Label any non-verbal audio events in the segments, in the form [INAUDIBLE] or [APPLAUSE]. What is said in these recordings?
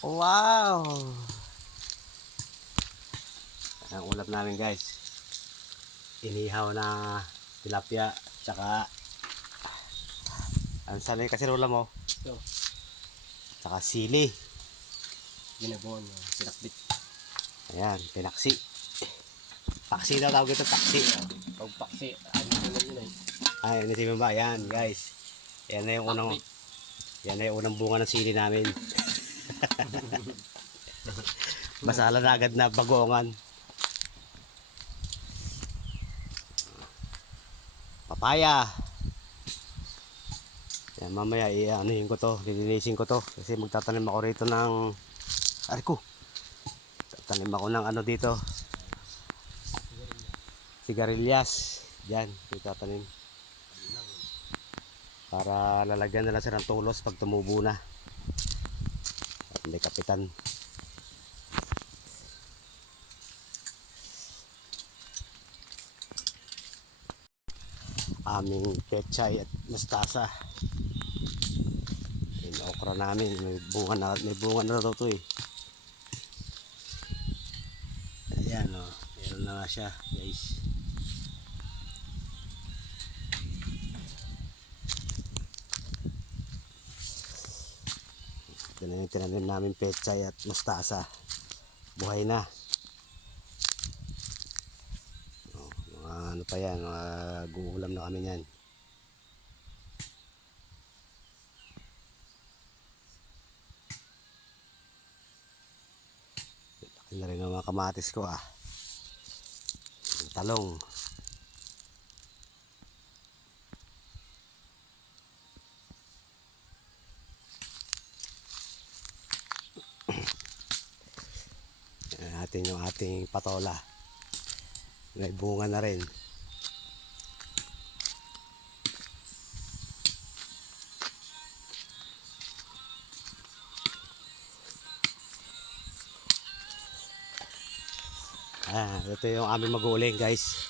Wow! Ang ulap namin guys. Inihaw na tilapia tsaka ang sanay kasi rola mo. Ito. Tsaka sili. Ginabon. Sinakbit. Ayan, pinaksi. Paksi daw tawag ito, paksi. Pag paksi, ano na. Ay, nasimba ba? Ayan guys. Ayan na yung unang, yan na yung unang bunga ng sili namin. [LAUGHS] Masala na agad na bagongan. Papaya. Yan, mamaya i-anuhin ko to, lilinisin ko to. Kasi magtatanim ako rito ng, ari ko. Tatanim ako ng ano dito. Sigarilyas. Yan, itatanim. Para lalagyan na lang siya tulos pag tumubo na. May kapitan. aming pechay at mustasa. Yung okra namin, may bunga na, may bunga na daw to eh. Ayan o, oh, meron na nga siya guys. Na yung tinanim namin pechay at mustasa. Buhay na. Oh, ano pa yan, mga guulam na kami yan. Laki na rin ang mga kamatis ko ah. Talong. Natin yung ating patola. May bunga na rin. Ah, ito yung aming mag-uuling guys.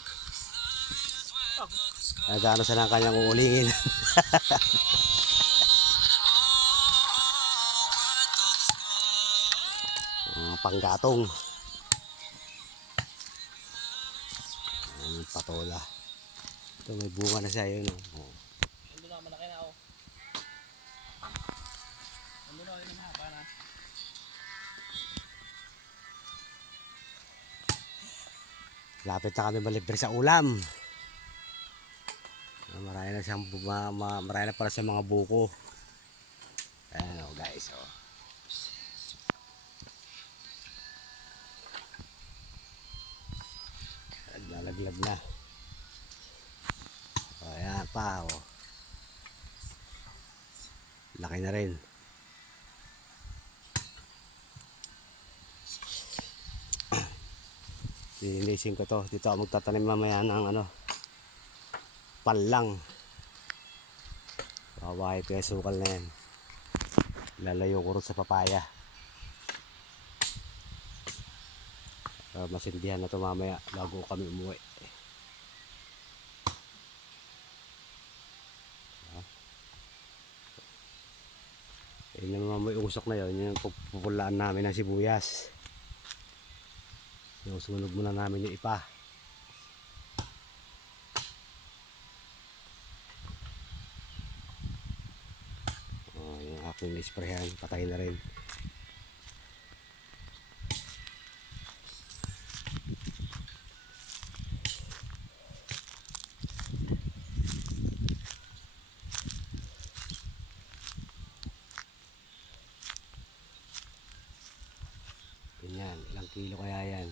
Nagano sa ng kanyang uulingin. [LAUGHS] Panggatong. Ang patola. Ito may bunga na siya yun. Oh. Ano na, na ako. Ano na, yun na, para. Lapit na kami malibre sa ulam. Ah, Marami na siyang ma, marami na para sa mga buko. Ayan o guys. Oh. Naglalaglag na. O ayan pa o. Laki na rin. [CLEARS THROAT] Lilinisin ko to. Dito ako magtatanim mamaya ng ano. Palang. Kawahay ko yung sukal na yan. Lalayo ko rin sa papaya. Para masindihan na to mamaya bago kami umuwi. Yun naman may usok na yun. Yung pupulaan namin ng sibuyas. Yung sunog muna namin yung ipa. Oh, yung aking isprayan, patay na rin. Ganyan, ilang kilo kaya yan?